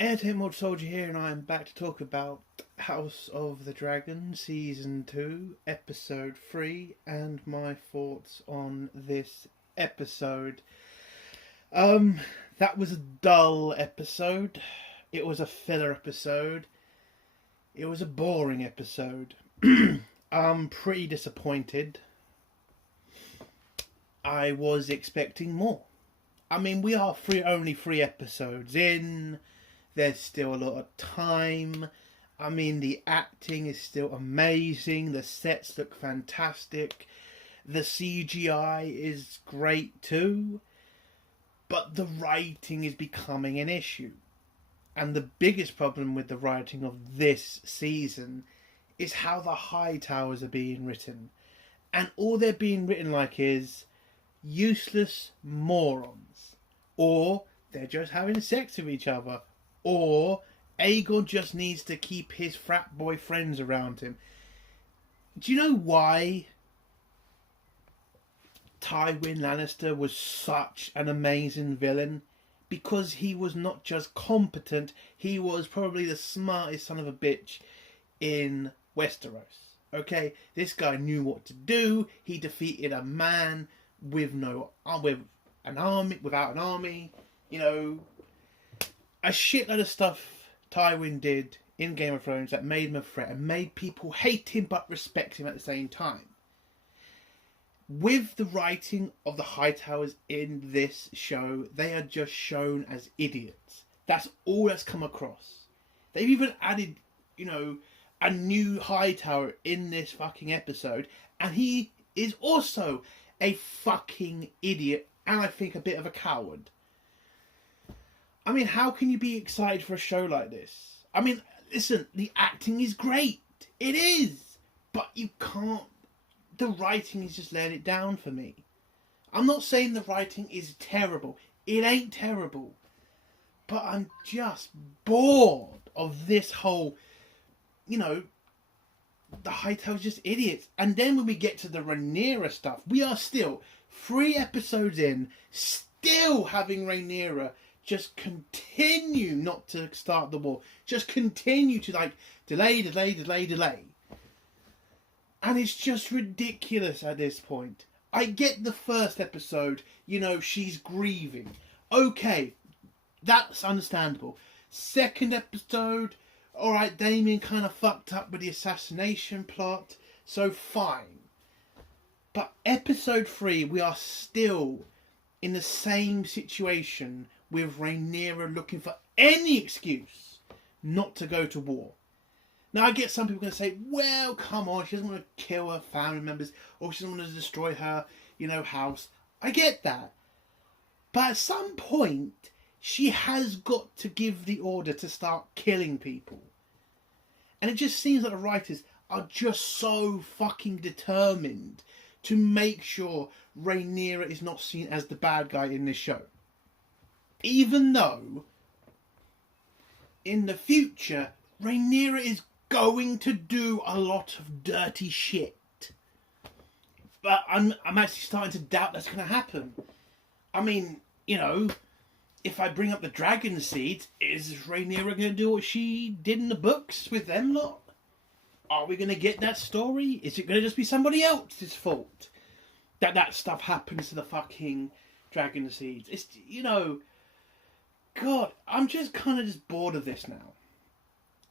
Airtime Soldier here, and I am back to talk about House of the Dragon Season 2, Episode 3, and my thoughts on this episode. That was a dull episode. It was a filler episode. It was a boring episode. I'm pretty disappointed. I was expecting more. I mean, we are only 3 episodes in. There's still a lot of time. I mean, the acting is still amazing. The sets look fantastic. The CGI is great too. But the writing is becoming an issue. And the biggest problem with the writing of this season is how the high towers are being written. And all they're being written like is useless morons. Or they're just having sex with each other. Or Aegon just needs to keep his frat boy friends around him. Do you know why Tywin Lannister was such an amazing villain? Because he was not just competent, he was probably the smartest son of a bitch in Westeros. Okay, this guy knew what to do. He defeated a man with an army, without an army. You know, a shitload of stuff Tywin did in Game of Thrones that made him a threat and made people hate him but respect him at the same time. With the writing of the Hightowers in this show, they are just shown as idiots. That's all that's come across. They've even added, a new Hightower in this fucking episode, and he is also a fucking idiot and I think a bit of a coward. I mean, how can you be excited for a show like this? I mean, listen, the acting is great. It is. But you can't... The writing is just letting it down for me. I'm not saying the writing is terrible. It ain't terrible. But I'm just bored of this whole... the Hightowers just idiots. And then when we get to the Rhaenyra stuff, we are still 3 episodes in, still having Rhaenyra just continue not to start the war. Just continue to delay. And it's just ridiculous at this point. I get the first episode, she's grieving. Okay, that's understandable. Second episode, alright, Damien kind of fucked up with the assassination plot, so fine. But episode 3, we are still in the same situation with Rhaenyra looking for any excuse not to go to war. Now, I get some people going to say, well, come on, she doesn't want to kill her family members, or she doesn't want to destroy her, house. I get that. But at some point, she has got to give the order to start killing people. And it just seems like the writers are just so fucking determined to make sure Rhaenyra is not seen as the bad guy in this show. Even though, in the future, Rhaenyra is going to do a lot of dirty shit. But I'm actually starting to doubt that's going to happen. I mean, if I bring up the dragon seeds, is Rhaenyra going to do what she did in the books with them lot? Are we going to get that story? Is it going to just be somebody else's fault that stuff happens to the fucking dragon seeds? It's, God, I'm just kind of just bored of this now.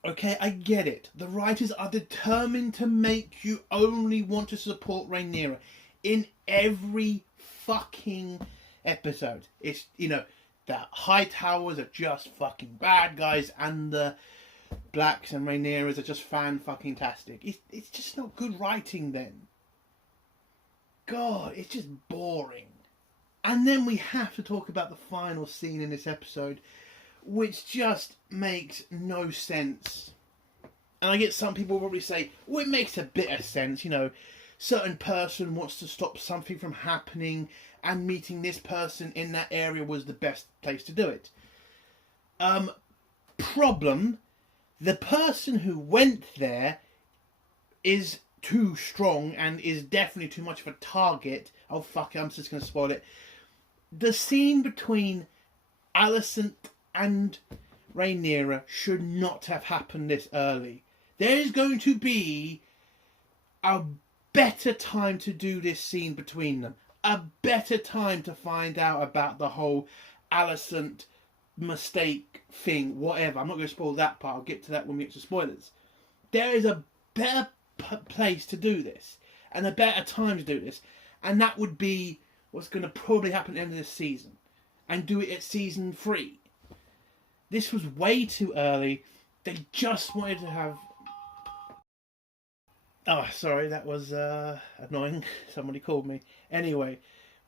Okay, I get it. The writers are determined to make you only want to support Rhaenyra in every fucking episode. It's, the Hightowers are just fucking bad guys and the Blacks and Rhaenyras are just fan-fucking-tastic. It's just not good writing then. God, it's just boring. And then we have to talk about the final scene in this episode, which just makes no sense. And I get some people probably say, well, it makes a bit of sense, certain person wants to stop something from happening and meeting this person in that area was the best place to do it. Problem, the person who went there is too strong and is definitely too much of a target. Oh, fuck it, I'm just going to spoil it. The scene between Alicent and Rhaenyra should not have happened this early. There is going to be a better time to do this scene between them. A better time to find out about the whole Alicent mistake thing, whatever. I'm not going to spoil that part. I'll get to that when we get to spoilers. There is a better place to do this, and a better time to do this, and that would be what's going to probably happen at the end of this season, and do it at season 3. This was way too early. They just wanted to have... Oh, sorry, that was annoying. Somebody called me. Anyway,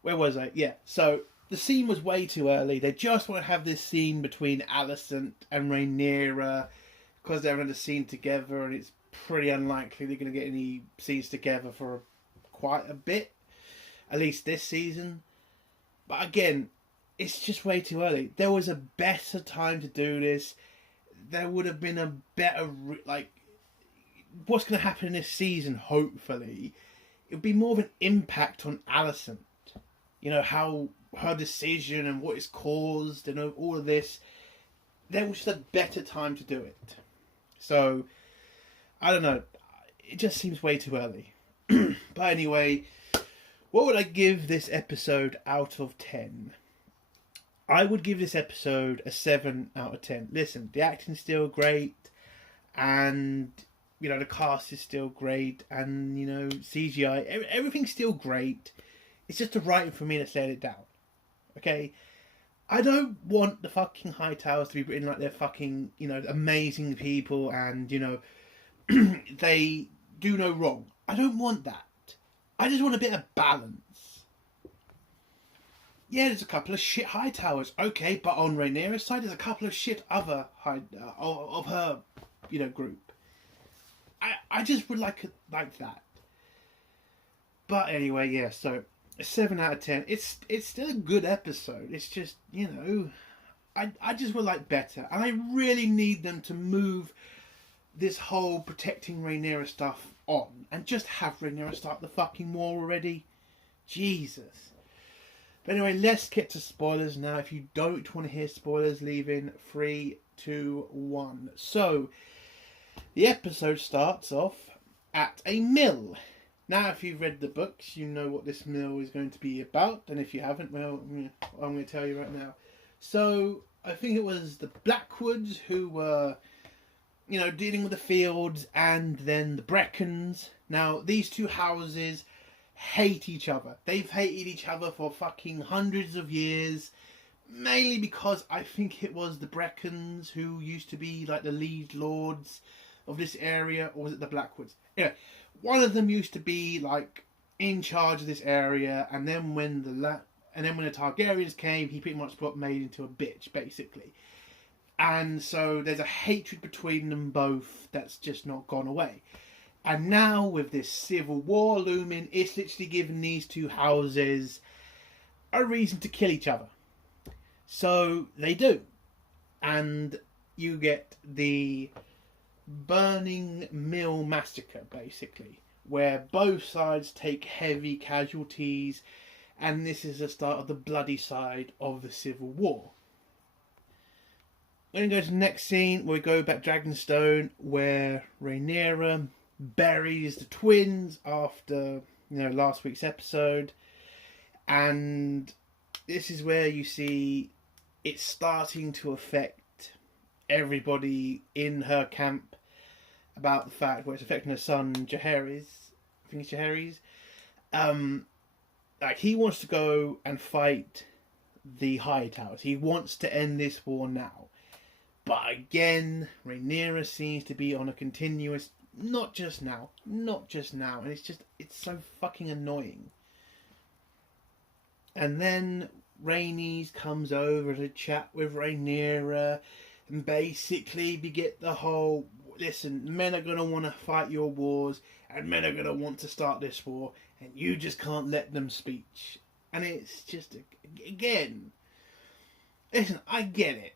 where was I? Yeah, so the scene was way too early. They just want to have this scene between Alicent and Rhaenyra because they're in a scene together, and it's pretty unlikely they're going to get any scenes together for quite a bit, at least this season. But again, it's just way too early. There was a better time to do this. There would have been a better, what's going to happen in this season, hopefully, it would be more of an impact on Alicent. You know, how her decision and what it's caused and all of this. There was just a better time to do it. So, I don't know. It just seems way too early. But anyway, what would I give this episode out of 10? I would give this episode a 7 out of 10. Listen, the acting's still great, and you know the cast is still great, and you know CGI, everything's still great. It's just the writing for me that's let it down. Okay, I don't want the fucking Hightowers to be written like they're fucking, you know, amazing people, and you know they do no wrong. I don't want that. I just want a bit of balance. Yeah, there's a couple of shit Hightowers, okay, but on Rhaenyra's side, there's a couple of shit other of her, you know, group. I just would like that. But anyway, yeah. So a 7 out of 10. It's still a good episode. It's just, you know, I just would like better, and I really need them to move this whole protecting Rhaenyra stuff on, and just have Rhaenyra start the fucking war already. Jesus. But anyway, let's get to spoilers now. If you don't want to hear spoilers, leave in 3, 2, 1. So, the episode starts off at a mill. Now, if you've read the books, you know what this mill is going to be about. And if you haven't, well, I'm going to tell you right now. So, I think it was the Blackwoods who were, you know, dealing with the fields, and then the Breckons. Now, these two houses hate each other. They've hated each other for fucking hundreds of years, mainly because I think it was the Breckons who used to be like the lead lords of this area, or was it the Blackwoods? Yeah, one of them used to be like in charge of this area, and then when the Targaryens came, he pretty much got made into a bitch, basically. And so there's a hatred between them both that's just not gone away. And now, with this civil war looming, it's literally given these two houses a reason to kill each other. So, they do. And you get the Burning Mill Massacre, basically, where both sides take heavy casualties, and this is the start of the bloody side of the civil war. We're going to go to the next scene, where we go back Dragonstone, where Rhaenyra buries the twins after, you know, last week's episode, and this is where you see it's starting to affect everybody in her camp about the fact where it's affecting her son Jaehaerys. I think it's Jaehaerys. Like, he wants to go and fight the Hightowers. He wants to end this war now. But again, Rhaenyra seems to be on a continuous not just now, and it's so fucking annoying. And then Rhaenys comes over to chat with Rhaenyra, and basically we get the whole, listen, men are going to want to fight your wars, and men are going to want to start this war, and you just can't let them speech. And it's just, again, listen, I get it.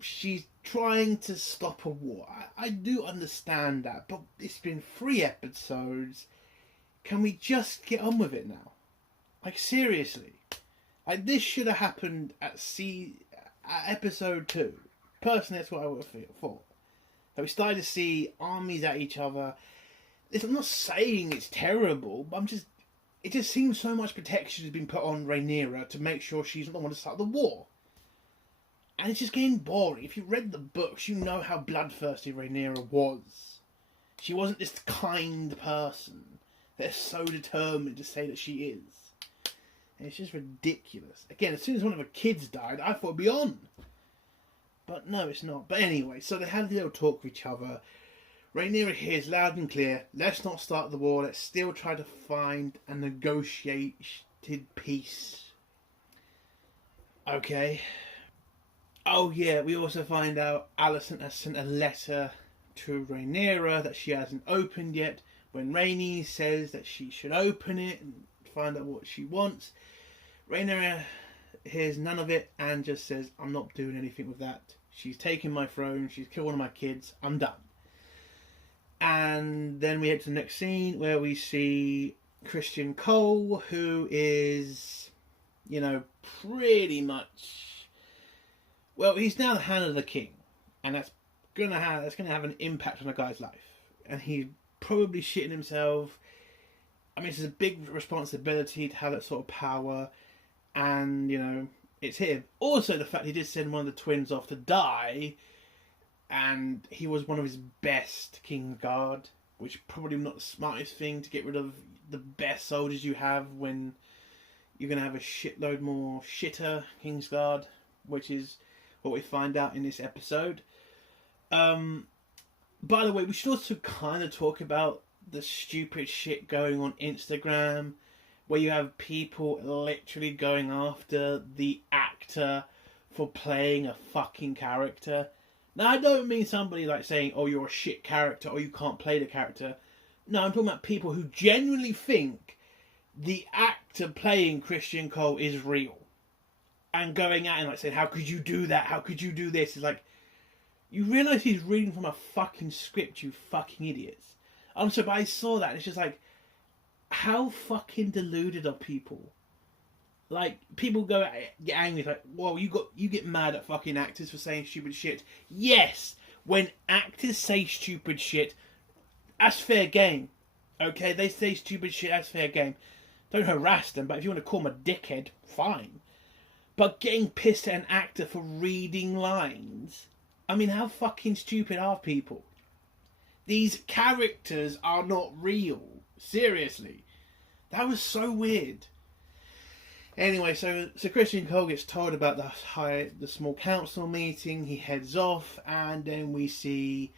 She's trying to stop a war. I do understand that, but it's been 3 episodes. Can we just get on with it now? Like, seriously. Like, this should have happened at episode 2. Personally, that's what I would have thought. That we started to see armies at each other. I'm not saying it's terrible, but it just seems so much protection has been put on Rhaenyra to make sure she's not the one to start the war. And it's just getting boring. If you read the books, you know how bloodthirsty Rhaenyra was. She wasn't this kind person that's so determined to say that she is. And it's just ridiculous. Again, as soon as one of her kids died, I thought it'd be on. But no, it's not. But anyway, so they had a little talk with each other. Rhaenyra hears loud and clear, let's not start the war, let's still try to find a negotiated peace. Okay. Oh yeah, we also find out Alicent has sent a letter to Rhaenyra that she hasn't opened yet. When Rhaenys says that she should open it and find out what she wants, Rhaenyra hears none of it and just says, I'm not doing anything with that. She's taken my throne, she's killed one of my kids, I'm done. And then we head to the next scene where we see Christian Cole, who is, pretty much... Well, he's now the hand of the king, and that's gonna have an impact on a guy's life. And he's probably shitting himself. I mean, it's a big responsibility to have that sort of power, and it's him. Also, the fact he did send one of the twins off to die, and he was one of his best Kingsguard, which probably not the smartest thing to get rid of the best soldiers you have when you're gonna have a shitload more shitter Kingsguard, which is what we find out in this episode. By the way, we should also kind of talk about the stupid shit going on Instagram, where you have people literally going after the actor for playing a fucking character. Now, I don't mean somebody like saying, oh, you're a shit character, or you can't play the character. No, I'm talking about people who genuinely think the actor playing Christian Cole is real. And going at him, like, saying, how could you do that? How could you do this? It's like, you realise he's reading from a fucking script, you fucking idiots. I'm sorry, but I saw that, and it's just like, how fucking deluded are people? Like, people get angry, like, well, you get mad at fucking actors for saying stupid shit. Yes, when actors say stupid shit, that's fair game. Okay, they say stupid shit, that's fair game. Don't harass them, but if you want to call them a dickhead, fine. But getting pissed at an actor for reading lines, I mean, how fucking stupid are people? These characters are not real. Seriously. That was so weird. Anyway, so Christian Cole gets told about the small council meeting. He heads off, and then we see,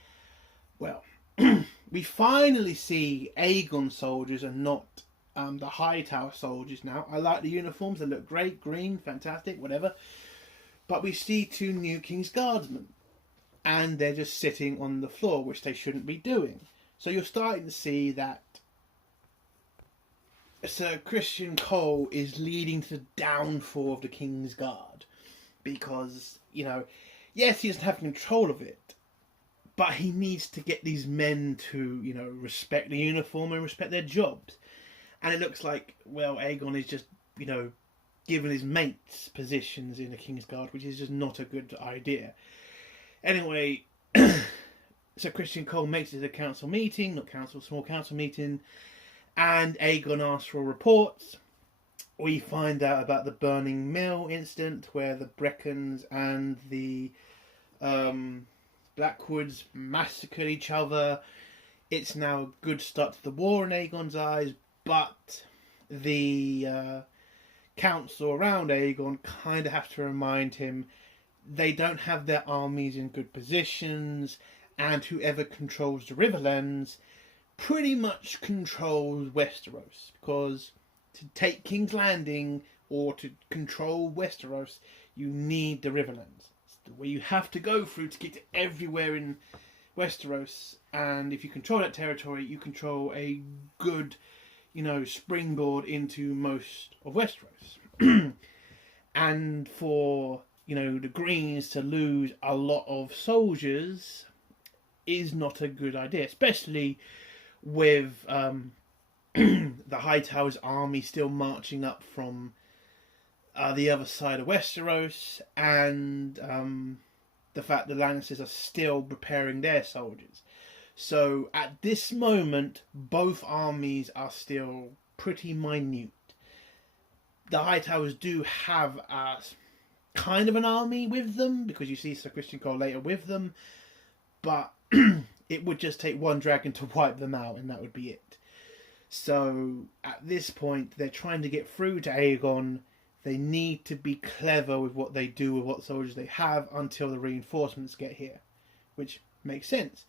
well, we finally see Aegon soldiers and not the Hightower soldiers now. I like the uniforms. They look great. Green, fantastic, whatever. But we see two new King's Guardsmen. And they're just sitting on the floor, which they shouldn't be doing. So you're starting to see that Sir Christian Cole is leading to the downfall of the King's Guard. Because, yes, he doesn't have control of it. But he needs to get these men to, respect the uniform and respect their jobs. And it looks like, well, Aegon is just, giving his mates positions in the King's Guard, which is just not a good idea. Anyway, so Christian Cole makes it to the small council meeting, and Aegon asks for reports. We find out about the Burning Mill incident, where the Breckons and the Blackwoods massacred each other. It's now a good start to the war in Aegon's eyes, but the council around Aegon kind of have to remind him they don't have their armies in good positions, and whoever controls the Riverlands pretty much controls Westeros, because to take King's Landing or to control Westeros, you need the Riverlands. It's the way you have to go through to get to everywhere in Westeros, and if you control that territory, you control a good, springboard into most of Westeros. And for the Greens to lose a lot of soldiers is not a good idea, especially with the Hightower's army still marching up from the other side of Westeros, and the fact the Lannisters are still preparing their soldiers. So at this moment, both armies are still pretty minute. The Hightowers do have a kind of an army with them, because you see Sir Christian Cole later with them, but it would just take one dragon to wipe them out, and that would be it. So at this point, they're trying to get through to Aegon. They need to be clever with what they do with what soldiers they have until the reinforcements get here, which makes sense.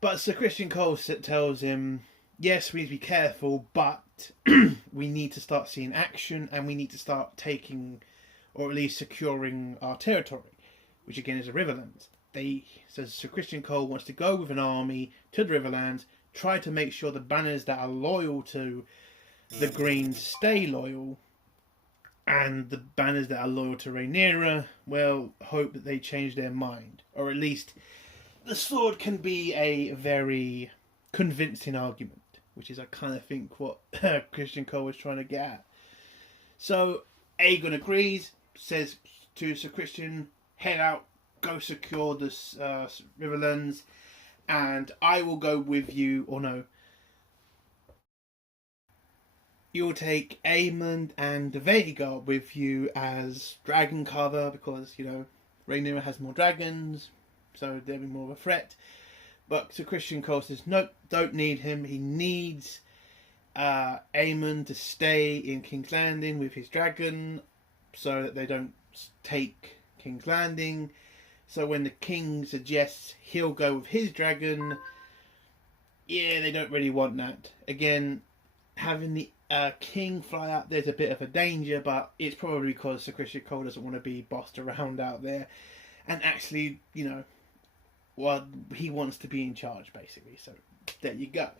But Sir Christian Cole tells him, yes, we need to be careful, but we need to start seeing action, and we need to start taking, or at least securing, our territory, which again is the Riverlands. So Sir Christian Cole wants to go with an army to the Riverlands, try to make sure the banners that are loyal to the Greens stay loyal, and the banners that are loyal to Rhaenyra, well, hope that they change their mind, or at least the sword can be a very convincing argument, which is, I kind of think, what Christian Cole was trying to get at. So Aegon agrees, says to Sir Christian, head out, go secure the Riverlands, and I will go with you, or no, you'll take Aemond and Vhagar with you as dragon cover, because, you know, Rhaenyra has more dragons, so they'll be more of a threat. But Sir Christian Cole says, nope, don't need him. He needs Aemond to stay in King's Landing with his dragon, so that they don't take King's Landing. So when the king suggests he'll go with his dragon, yeah, they don't really want that. Again, having the king fly out there's a bit of a danger, but it's probably because Sir Christian Cole doesn't want to be bossed around out there, and actually, you know, well, he wants to be in charge, basically. So there you go.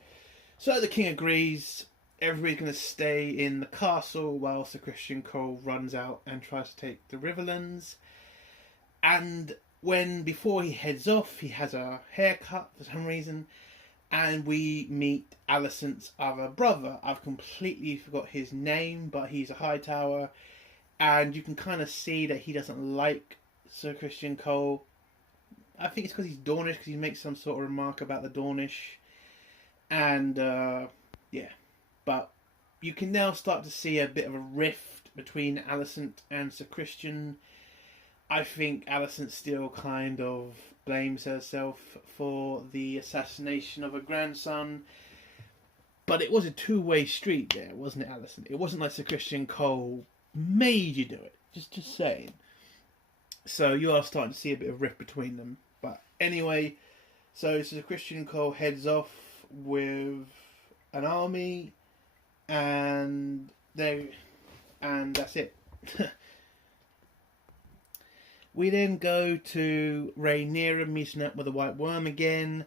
So the king agrees. Everybody's going to stay in the castle while Sir Christian Cole runs out and tries to take the Riverlands. And before he heads off, he has a haircut for some reason, and we meet Alicent's other brother. I've completely forgot his name, but he's a Hightower, and you can kind of see that he doesn't like Sir Christian Cole. I think it's because he's Dornish, because he makes some sort of remark about the Dornish. And, yeah. But you can now start to see a bit of a rift between Alicent and Sir Christian. I think Alicent still kind of blames herself for the assassination of her grandson. But it was a two-way street there, wasn't it, Alicent? It wasn't like Sir Christian Cole made you do it. Just saying. So you are starting to see a bit of rift between them. But anyway, so Sir Christian Cole heads off with an army, and that's it. We then go to Rhaenyra meeting up with the White Worm again.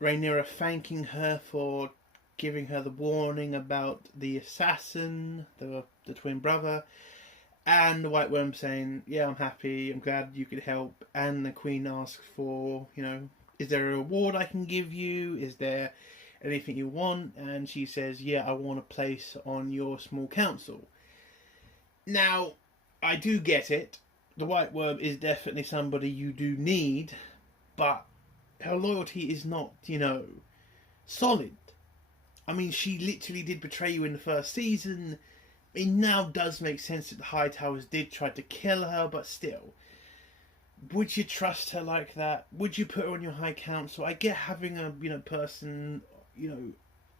Rhaenyra thanking her for giving her the warning about the assassin, the twin brother. And the White Worm saying, yeah, I'm happy, I'm glad you could help. And the Queen asks for, you know, is there a reward I can give you? Is there anything you want? And she says, yeah, I want a place on your small council. Now, I do get it. The White Worm is definitely somebody you do need, but her loyalty is not, you know, solid. I mean, she literally did betray you in the first season. It now does make sense that the Hightowers did try to kill her, but still. Would you trust her like that? Would you put her on your high council? I get having a, you know, person, you know,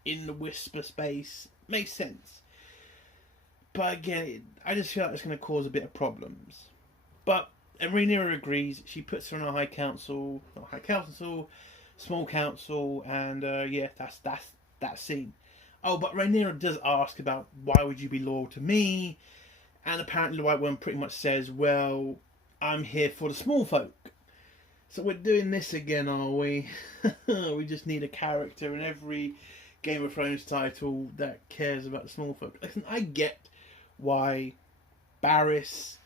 in the whisper space makes sense. But again, I just feel like it's going to cause a bit of problems. But Rhaenyra agrees. She puts her on a high council, not high council, small council, and yeah, that's that scene. Oh, but Rhaenyra does ask about why would you be loyal to me? And apparently the White Worm pretty much says, well, I'm here for the small folk. So we're doing this again, are we? We just need a character in every Game of Thrones title that cares about the small folk. Listen, I get why Barriss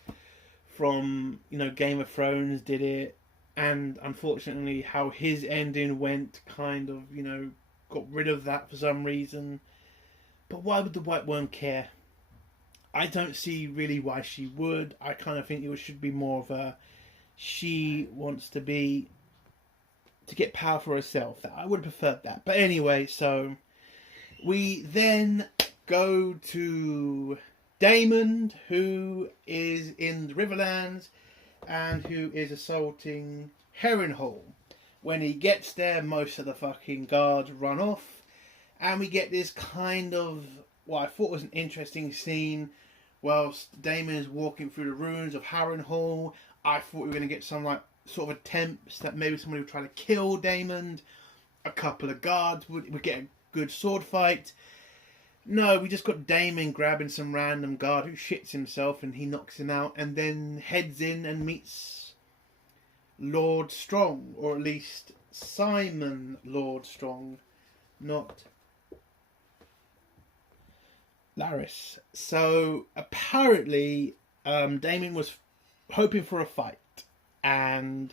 from, you know, Game of Thrones did it, and unfortunately how his ending went kind of, you know, got rid of that for some reason. But why would the White Worm care? I don't see really why she would. I kind of think it should be more of a she wants to get power for herself. I would have preferred that. But anyway, so we then go to Damon, who is in the Riverlands and who is assaulting Harrenhal. When he gets there, most of the fucking guards run off, and we get this kind of what I thought was an interesting scene. Whilst Damon is walking through the ruins of Harrenhal, I thought we were going to get some like sort of attempts that maybe somebody would try to kill Damon. A couple of guards would get a good sword fight. No, we just got Damon grabbing some random guard who shits himself and he knocks him out, and then heads in and meets Lord Strong, or at least Simon Lord Strong, not Larys. So apparently Damon was hoping for a fight, and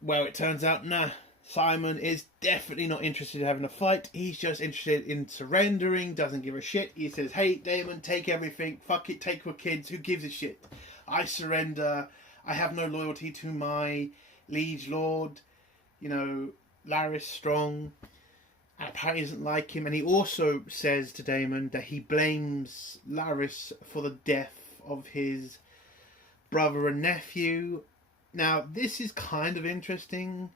well, it turns out nah, Simon is definitely not interested in having a fight. He's just interested in surrendering, doesn't give a shit. He says, hey Damon, take everything, fuck it, take your kids, who gives a shit? I surrender. I have no loyalty to my liege lord, Larys Strong. And apparently doesn't like him. And he also says to Damon that he blames Larys for the death of his brother and nephew. Now, this is kind of interesting.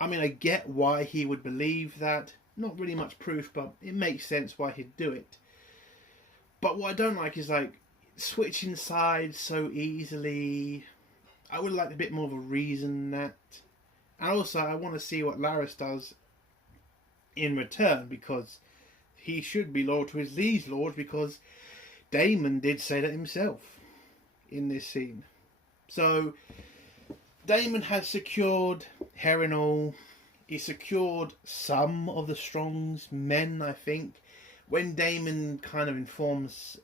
I mean, I get why he would believe that. Not really much proof, but it makes sense why he'd do it. But what I don't like is, like, switching sides so easily. I would like a bit more of a reason than that. And also, I want to see what Larys does in return, because he should be loyal to his liege lord, because Damon did say that himself in this scene. So, Damon has secured Harrenhal. He secured some of the Strong's men, I think. When Damon kind of informs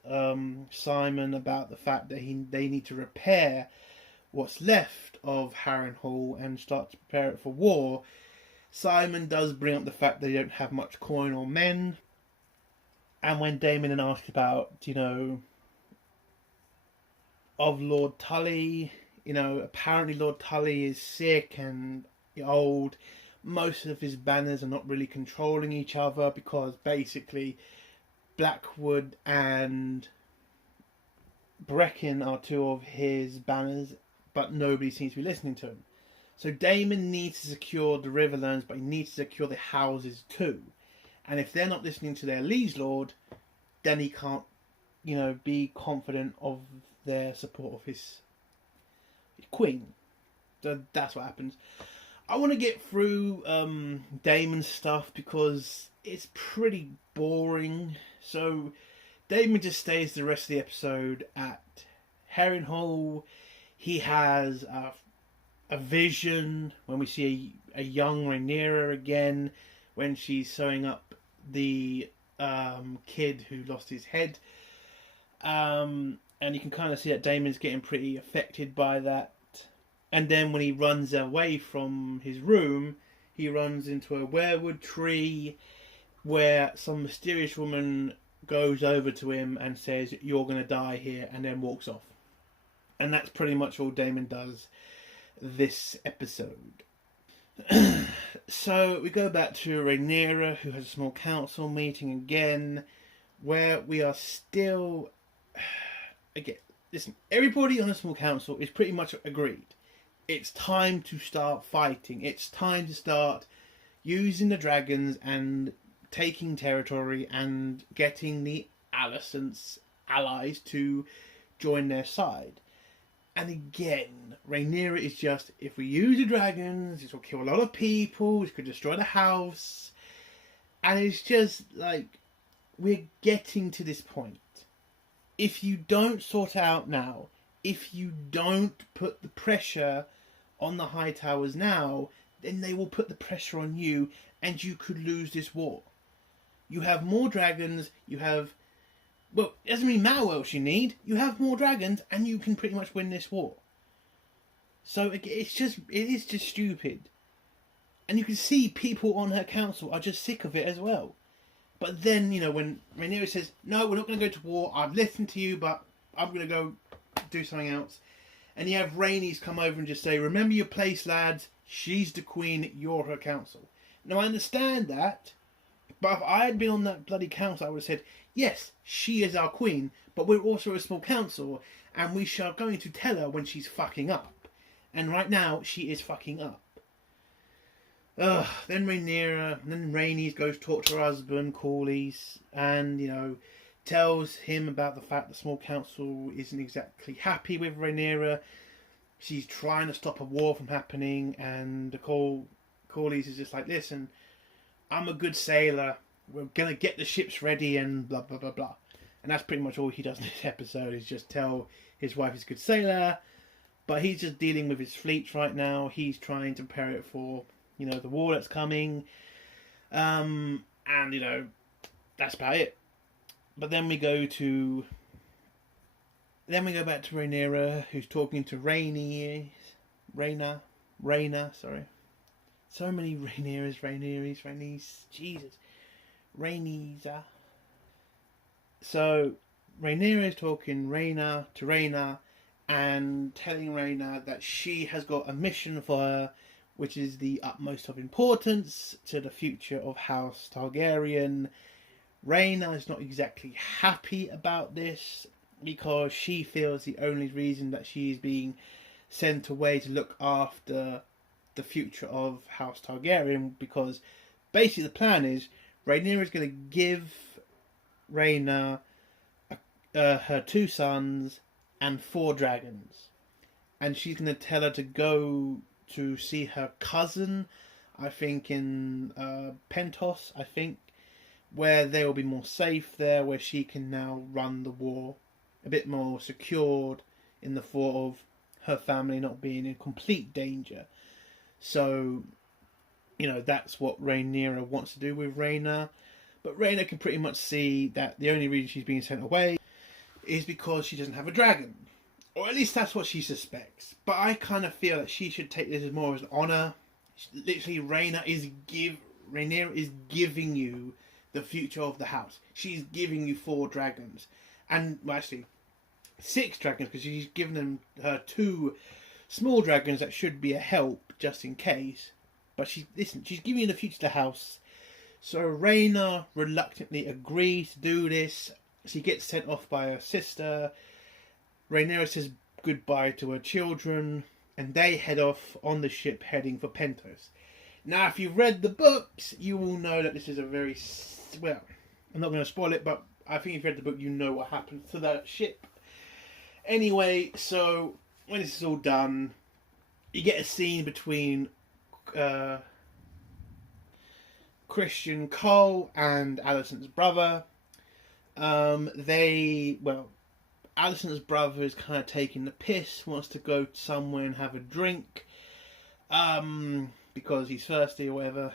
Simon about the fact that they need to repair what's left of Harrenhal and start to prepare it for war, Simon does bring up the fact that they don't have much coin or men. And when Damon then asks about, of Lord Tully, apparently Lord Tully is sick and old. Most of his banners are not really controlling each other, because basically Blackwood and Brecon are two of his banners, but nobody seems to be listening to him. So Damon needs to secure the Riverlands, but he needs to secure the houses too. And if they're not listening to their liege lord, then he can't, be confident of their support of his queen. So that's what happens. I want to get through Damon's stuff because it's pretty boring. So Damon just stays the rest of the episode at Harrenhal. He has a vision when we see a young Rhaenyra again, when she's sewing up the kid who lost his head. And you can kind of see that Damon's getting pretty affected by that. And then when he runs away from his room, he runs into a weirwood tree where some mysterious woman goes over to him and says, "You're going to die here," and then walks off. And that's pretty much all Damon does this episode. So we go back to Rhaenyra, who has a small council meeting again, where we are still... Again, listen, everybody on the small council is pretty much agreed. It's time to start fighting. It's time to start using the dragons and taking territory and getting the Alicent's allies to join their side. And again, Rhaenyra is just, if we use the dragons, this will kill a lot of people, this could destroy the house. And it's just like, we're getting to this point. If you don't sort out now, if you don't put the pressure on the High Towers now, then they will put the pressure on you and you could lose this war. You have more dragons, you have... Well, it doesn't really matter what else you need. You have more dragons and you can pretty much win this war. So it is just stupid. And you can see people on her council are just sick of it as well. But then, when Rhaenyra says, "No, we're not going to go to war. I've listened to you, but I'm going to go do something else." And you have Rhaenys come over and just say, remember your place, lads. She's the queen. You're her council. Now, I understand that. But if I had been on that bloody council, I would have said, yes, she is our queen. But we're also a small council. And we are going to tell her when she's fucking up. And right now, she is fucking up. Then Rhaenys goes talk to her husband, Corlys. And, you know, tells him about the fact the small council isn't exactly happy with Rhaenyra. She's trying to stop a war from happening, and Corlys is just like, listen, I'm a good sailor, we're gonna get the ships ready, and blah blah blah blah. And that's pretty much all he does in this episode, is just tell his wife he's a good sailor, but he's just dealing with his fleet right now. He's trying to prepare it for, you know, the war that's coming, and, you know, that's about it. But then we go back to Rhaenyra, who's talking to Rhaenyra, sorry. So many Rhaenys, Jesus. Rhaenyra. So, Rhaenyra is talking to Rhaena, and telling Rhaena that she has got a mission for her, which is the utmost of importance to the future of House Targaryen. Rhaena is not exactly happy about this, because she feels the only reason that she is being sent away to look after the future of House Targaryen, because basically the plan is Rhaenyra is going to give Rhaena her 2 sons and 4 dragons, and she's going to tell her to go to see her cousin, I think in Pentos, I think, where they will be more safe there, where she can now run the war a bit more secured, in the thought of her family not being in complete danger. So, you know, that's what Rhaenyra wants to do with Rhaena. But Rhaena can pretty much see that the only reason she's being sent away is because she doesn't have a dragon. Or at least that's what she suspects. But I kind of feel that she should take this as more as an honour. Literally, Rhaenyra is giving you the future of the house. She's giving you 4 dragons. And, well, actually, 6 dragons, because she's given her 2 small dragons that should be a help, just in case. But she's giving you the future of the house. So Rhaena reluctantly agrees to do this. She gets sent off by her sister. Rhaenyra says goodbye to her children, and they head off on the ship heading for Pentos. Now, if you've read the books, you will know that this is a very... Well, I'm not going to spoil it, but I think if you've read the book, you know what happens to that ship. Anyway, so when this is all done, you get a scene between Christian Cole and Alicent's brother. Alicent's brother is kind of taking the piss, wants to go somewhere and have a drink, because he's thirsty or whatever.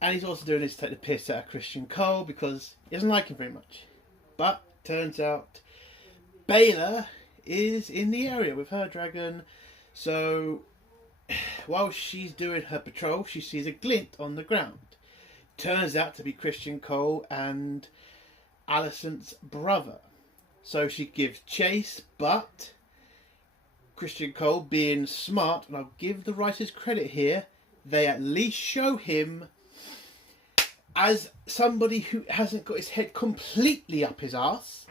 And he's also doing this to take the piss out of Christian Cole, because he doesn't like him very much. But turns out Baela is in the area with her dragon. So while she's doing her patrol, she sees a glint on the ground. Turns out to be Christian Cole and Alicent's brother. So she gives chase, but Christian Cole, being smart, and I'll give the writers credit here, they at least show him as somebody who hasn't got his head completely up his arse.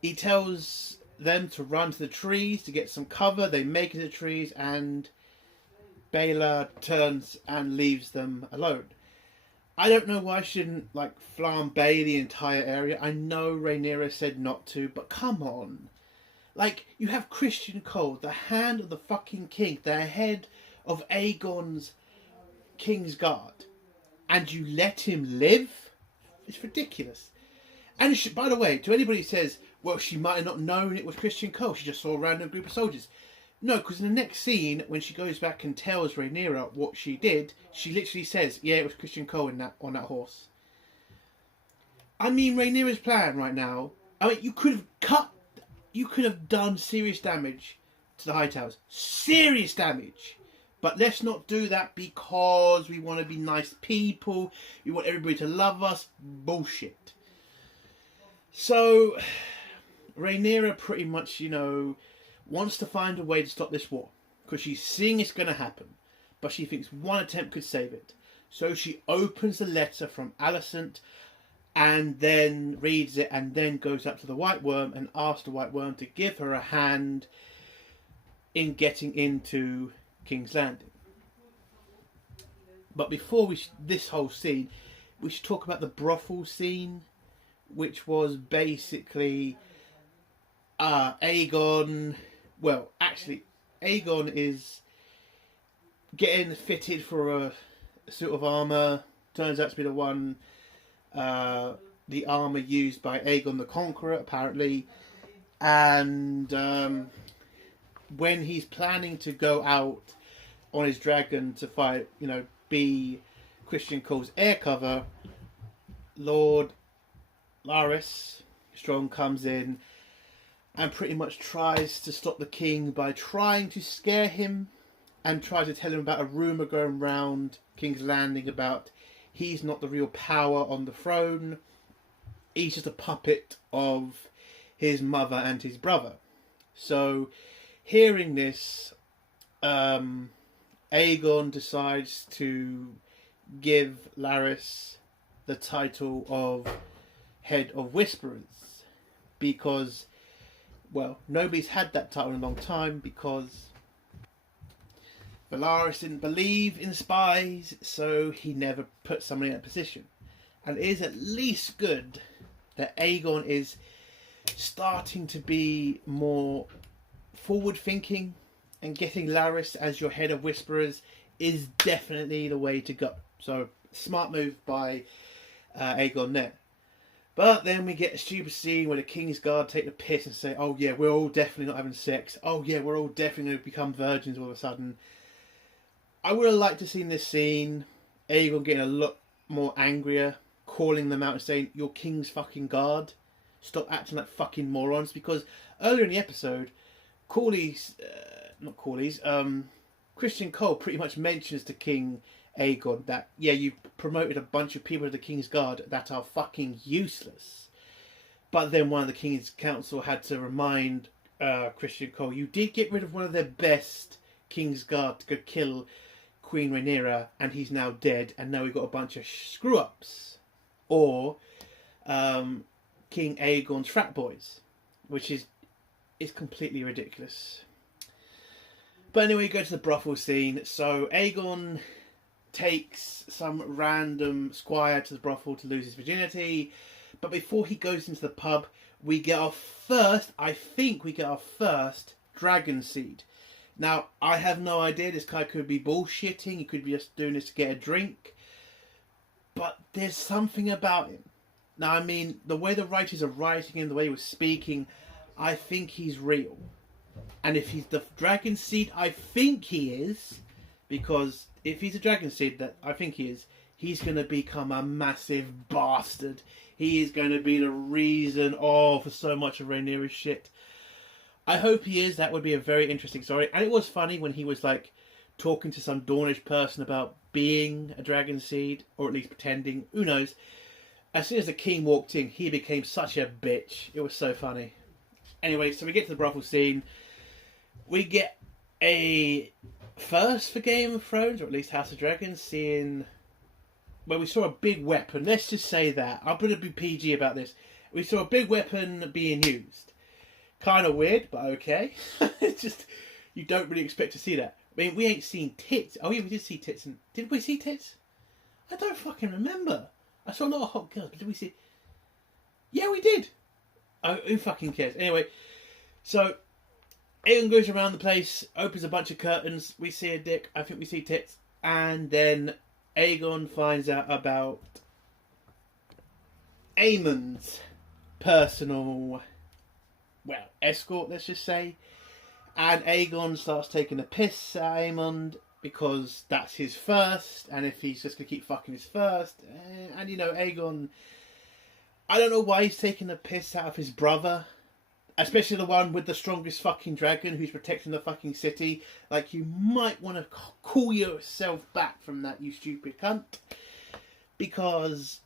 He tells them to run to the trees to get some cover. They make it to the trees, and Baela turns and leaves them alone. I don't know why she didn't, flambe the entire area. I know Rhaenyra said not to, but come on. You have Christian Cole, the hand of the fucking king, the head of Aegon's King's Guard, and you let him live? It's ridiculous. And by the way, to anybody who says, well, she might have not known it was Christian Cole, she just saw a random group of soldiers. No, because in the next scene, when she goes back and tells Rhaenyra what she did, she literally says, yeah, it was Christian Cole on that horse. I mean, Rhaenyra's plan right now, you could have done serious damage to the High Towers. Serious damage. But let's not do that because we want to be nice people. We want everybody to love us. Bullshit. So, Rhaenyra pretty much, wants to find a way to stop this war because she's seeing it's going to happen, but she thinks one attempt could save it. So she opens the letter from Alicent and then reads it and then goes up to the White Worm and asks the White Worm to give her a hand in getting into King's Landing. But before this whole scene, we should talk about the brothel scene, which was basically Aegon. Well, actually, Aegon is getting fitted for a suit of armour. Turns out to be the one, the armour used by Aegon the Conqueror, apparently. And when he's planning to go out on his dragon to fight, be Christian Cole's air cover, Lord Larys Strong comes in and pretty much tries to stop the king by trying to scare him and try to tell him about a rumour going round King's Landing about he's not the real power on the throne. He's just a puppet of his mother and his brother. So, hearing this, Aegon decides to give Larys the title of Head of Whisperers because, well, nobody's had that title in a long time because Varys didn't believe in spies, so he never put somebody in that position. And it is at least good that Aegon is starting to be more forward-thinking, and getting Larys as your Head of Whisperers is definitely the way to go. So, smart move by Aegon there. But then we get a stupid scene where the King's Guard take the piss and say, oh yeah, we're all definitely not having sex. Oh yeah, we're all definitely going to become virgins all of a sudden. I would have liked to have seen this scene, Aegon getting a lot more angrier, calling them out and saying, you're King's fucking Guard. Stop acting like fucking morons. Because earlier in the episode, Christian Cole pretty much mentions to King Aegon that, yeah, you promoted a bunch of people to the King's Guard that are fucking useless. But then one of the King's Council had to remind Christian Cole, you did get rid of one of their best King's Guard to go kill Queen Rhaenyra, and he's now dead, and now we've got a bunch of screw-ups. Or King Aegon's frat boys, which is completely ridiculous. But anyway, we go to the brothel scene. So Aegon takes some random squire to the brothel to lose his virginity. But before he goes into the pub, we get our first dragon seed. Now, I have no idea. This guy could be bullshitting. He could be just doing this to get a drink. But there's something about him. Now, I mean, the way the writers are writing him, the way he was speaking, I think he's real. And if he's the dragon seed, I think he is. Because if he's a dragon seed, that I think he is, he's going to become a massive bastard. He is going to be the reason for so much of Rhaenyra's shit. I hope he is. That would be a very interesting story. And it was funny when he was like talking to some Dornish person about being a dragon seed, or at least pretending. Who knows? As soon as the king walked in, he became such a bitch. It was so funny. Anyway, so we get to the brothel scene. We get a first for Game of Thrones, or at least House of Dragons, seeing where we saw a big weapon. Let's just say that. I'm going to be PG about this. We saw a big weapon being used. Kind of weird, but okay. It's just, you don't really expect to see that. I mean, we ain't seen tits. Oh yeah, we did see tits. Did we see tits? I don't fucking remember. I saw a lot of hot girls, but did we see... Yeah, we did. Oh, who fucking cares? Anyway, so Aegon goes around the place, opens a bunch of curtains. We see a dick. I think we see tits. And then Aegon finds out about Aemon's personal, escort, let's just say. And Aegon starts taking a piss at Aemond because that's his first, and if he's just going to keep fucking his first, and Aegon, I don't know why he's taking a piss out of his brother, especially the one with the strongest fucking dragon who's protecting the fucking city. Like, you might want to call yourself back from that, you stupid cunt. Because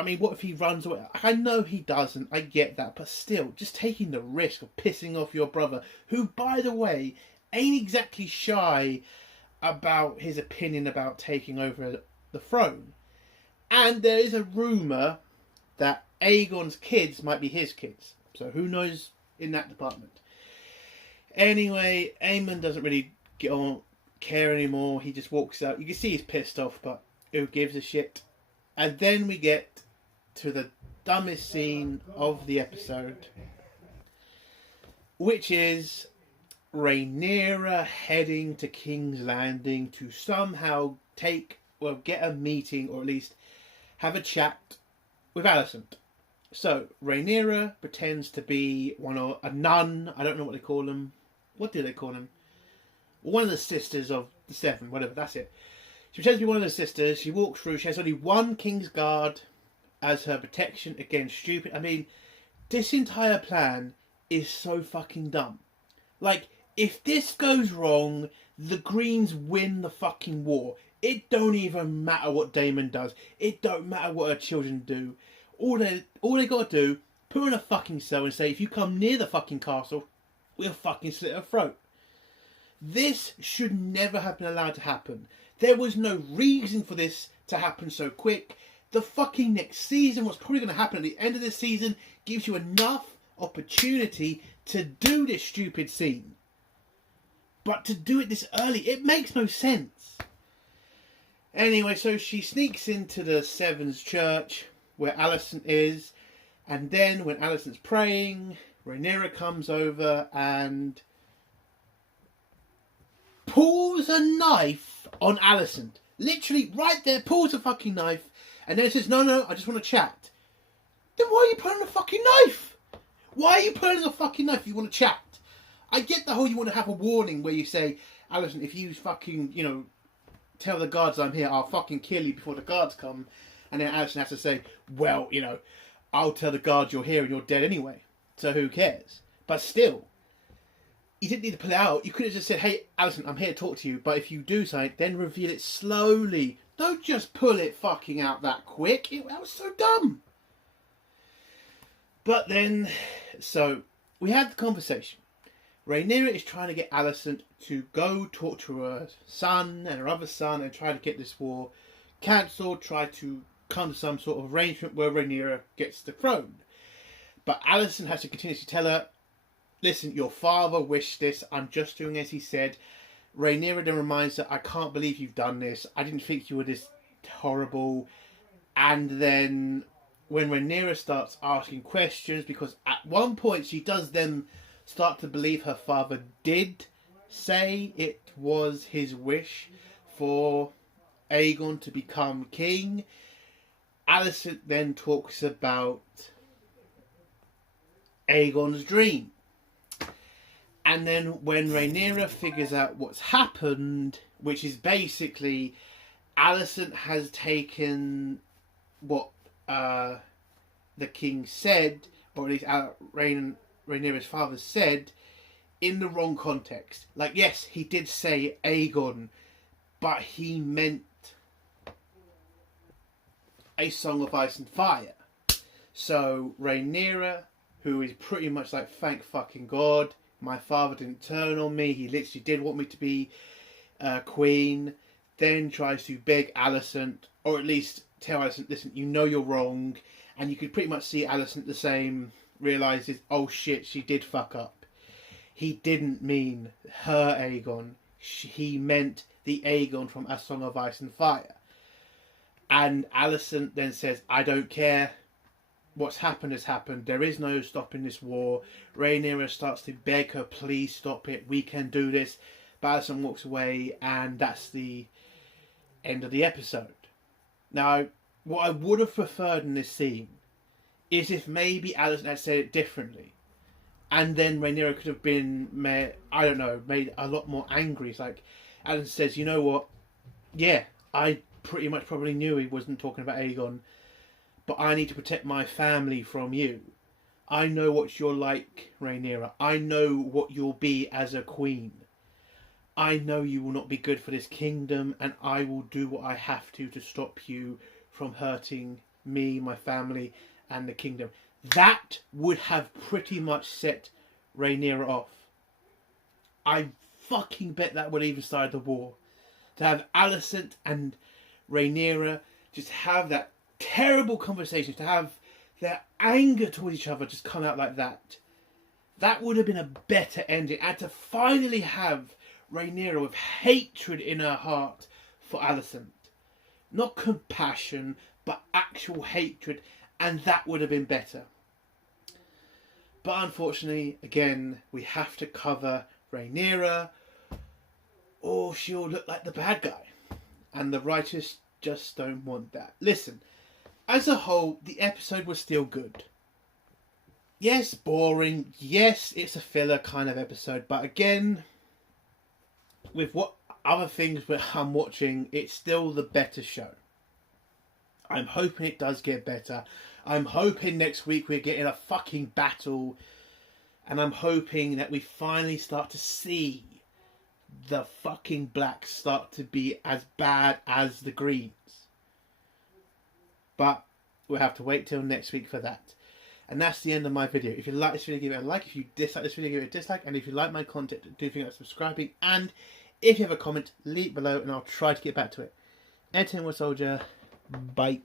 I mean, what if he runs away? I know he doesn't, I get that, but still, just taking the risk of pissing off your brother, who, by the way, ain't exactly shy about his opinion about taking over the throne. And there is a rumour that Aegon's kids might be his kids. So who knows in that department. Anyway, Aemon doesn't really care anymore. He just walks out. You can see he's pissed off, but who gives a shit? And then we get to the dumbest scene of the episode, which is Rhaenyra heading to King's Landing to somehow get a meeting, or at least have a chat with Alicent. So Rhaenyra pretends to be a nun. I don't know what they call them. What do they call them? One of the sisters of the Seven, whatever, that's it. She pretends to be one of the sisters. She walks through. She has only one King's Guard as her protection against stupid. I mean, this entire plan is so fucking dumb. Like, if this goes wrong, the Greens win the fucking war. It don't even matter what Damon does. It don't matter what her children do. All they got to do, put her in a fucking cell and say, if you come near the fucking castle, we'll fucking slit her throat. This should never have been allowed to happen. There was no reason for this to happen so quick. The fucking next season, what's probably going to happen at the end of the season, gives you enough opportunity to do this stupid scene. But to do it this early, it makes no sense. Anyway, so she sneaks into the Seven's church where Alicent is, and then when Alicent's praying, Rhaenyra comes over and pulls a knife on Alicent. Literally, right there, pulls a fucking knife, and then says, no, I just want to chat. Then why are you pulling a fucking knife? Why are you pulling a fucking knife if you want to chat? I get the whole you want to have a warning where you say, Alicent, if you fucking, tell the guards I'm here, I'll fucking kill you before the guards come. And then Alicent has to say, well, I'll tell the guards you're here and you're dead anyway. So who cares? But still, you didn't need to pull it out. You could have just said, hey, Alicent, I'm here to talk to you. But if you do something, then reveal it slowly. Don't just pull it fucking out that quick. That was so dumb. But then, so, we had the conversation. Rhaenyra is trying to get Alicent to go talk to her son and her other son and try to get this war cancelled, try to come to some sort of arrangement where Rhaenyra gets the throne. But Alicent has to continuously tell her, listen, your father wished this, I'm just doing as he said. Rhaenyra then reminds her, I can't believe you've done this, I didn't think you were this horrible. And then when Rhaenyra starts asking questions, because at one point she does then start to believe her father did say it was his wish for Aegon to become king, Alicent then talks about Aegon's dream. And then when Rhaenyra figures out what's happened, which is basically Alicent has taken what the king said, or at least Rhaenyra's father said, in the wrong context. Like, yes, he did say Aegon, but he meant A Song of Ice and Fire. So Rhaenyra, who is pretty much like, thank fucking God, my father didn't turn on me, he literally did want me to be queen, then tries to beg Alicent, or at least tell Alicent, listen, you know you're wrong, and you could pretty much see Alicent the same, realises, oh shit, she did fuck up. He didn't mean her Aegon, he meant the Aegon from A Song of Ice and Fire. And Alicent then says, I don't care, what's happened has happened, there is no stopping this war. Rhaenyra starts to beg her, please stop it, we can do this. But Alicent walks away, and that's the end of the episode. Now, what I would have preferred in this scene is if maybe Alicent had said it differently, and then Rhaenyra could have been made a lot more angry. It's like, Alicent says, you know what, yeah, I pretty much probably knew he wasn't talking about Aegon, but I need to protect my family from you. I know what you're like, Rhaenyra. I know what you'll be as a queen. I know you will not be good for this kingdom, and I will do what I have to stop you from hurting me, my family, and the kingdom. That would have pretty much set Rhaenyra off. I fucking bet that would even start the war. To have Alicent and Rhaenyra just have that terrible conversation, to have their anger towards each other just come out like that. That would have been a better ending. And to finally have Rhaenyra with hatred in her heart for Alicent. Not compassion, but actual hatred. And that would have been better. But unfortunately, again, we have to cover Rhaenyra, or she'll look like the bad guy. And the writers just don't want that. Listen, as a whole, the episode was still good. Yes, boring. Yes, it's a filler kind of episode. But again, with what other things I'm watching, it's still the better show. I'm hoping it does get better. I'm hoping next week we're getting a fucking battle. And I'm hoping that we finally start to see the fucking blacks start to be as bad as the greens. But we'll have to wait till next week for that. And that's the end of my video. If you like this video, give it a like. If you dislike this video, give it a dislike. And if you like my content, do think about subscribing. And if you have a comment, leave it below and I'll try to get back to it. Entertainment Soldier, bye.